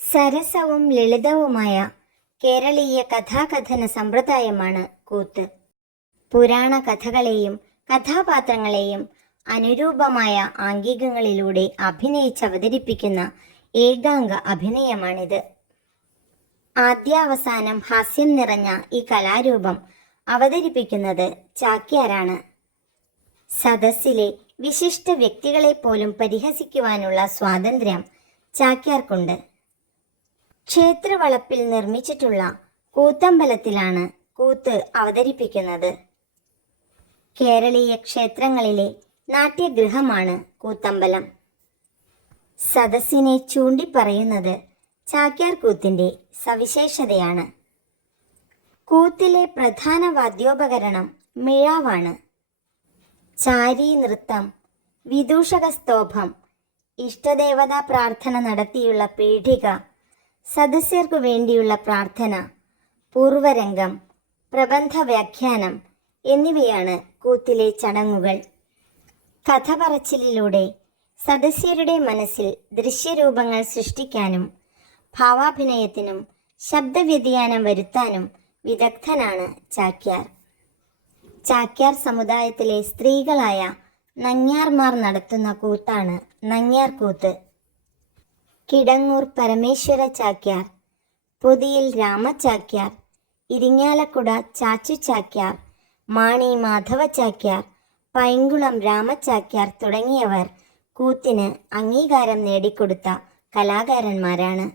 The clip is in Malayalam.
സരസവും ലളിതവുമായ കേരളീയ കഥാകഥന സമ്പ്രദായമാണ് കൂത്ത്. പുരാണ കഥകളെയും കഥാപാത്രങ്ങളെയും അനുരൂപമായ ആംഗികങ്ങളിലൂടെ അഭിനയിച്ചവതരിപ്പിക്കുന്ന ഏകാംഗ അഭിനയമാണിത്. ആദ്യാവസാനം ഹാസ്യം നിറഞ്ഞ ഈ കലാരൂപം അവതരിപ്പിക്കുന്നത് ചാക്യാരാണ്. സദസ്സിലെ വിശിഷ്ട വ്യക്തികളെ പോലും പരിഹസിക്കുവാനുള്ള സ്വാതന്ത്ര്യം ചാക്യാർക്കുണ്ട്. ക്ഷേത്രവളപ്പിൽ നിർമ്മിച്ചിട്ടുള്ള കൂത്തമ്പലത്തിലാണ് കൂത്ത് അവതരിപ്പിക്കുന്നത്. കേരളീയ ക്ഷേത്രങ്ങളിലെ നാട്യഗൃഹമാണ് കൂത്തമ്പലം. സദസ്സിനെ ചൂണ്ടിപ്പറയുന്നത് ചാക്യാർ കൂത്തിന്റെ സവിശേഷതയാണ്. കൂത്തിലെ പ്രധാന വാദ്യോപകരണം മിഴാവാണ് ചാരി നൃത്തം വിദൂഷക സ്തോഭം ഇഷ്ടദേവതാ പ്രാർത്ഥന നടത്തിയുള്ള പീഠിക സദസ്യർക്കു വേണ്ടിയുള്ള പ്രാർത്ഥന പൂർവരംഗം പ്രബന്ധ വ്യാഖ്യാനം എന്നിവയാണ് കൂത്തിലെ ചടങ്ങുകൾ. കഥ പറച്ചിലിലൂടെ സദസ്യരുടെ മനസ്സിൽ ദൃശ്യരൂപങ്ങൾ സൃഷ്ടിക്കാനും ഭാവാഭിനയത്തിനും ശബ്ദവ്യതിയാനം വരുത്താനും വിദഗ്ധനാണ് ചാക്യാർ. ചാക്യാർ സമുദായത്തിലെ സ്ത്രീകളായ നങ്ങ്യാർമാർ നടത്തുന്ന കൂത്താണ് നങ്ങ്യാർ കൂത്ത് കിടങ്ങൂർ പരമേശ്വര ചാക്യാർ പൊതിയിൽ രാമചാക്യാർ ഇരിങ്ങാലക്കുട ചാച്ചു ചാക്യാർ മാണി മാധവ ചാക്യാർ പൈങ്കുളം രാമചാക്യാർ തുടങ്ങിയവർ കൂത്തിന് അംഗീകാരം നേടിക്കൊടുത്ത കലാകാരന്മാരാണ്.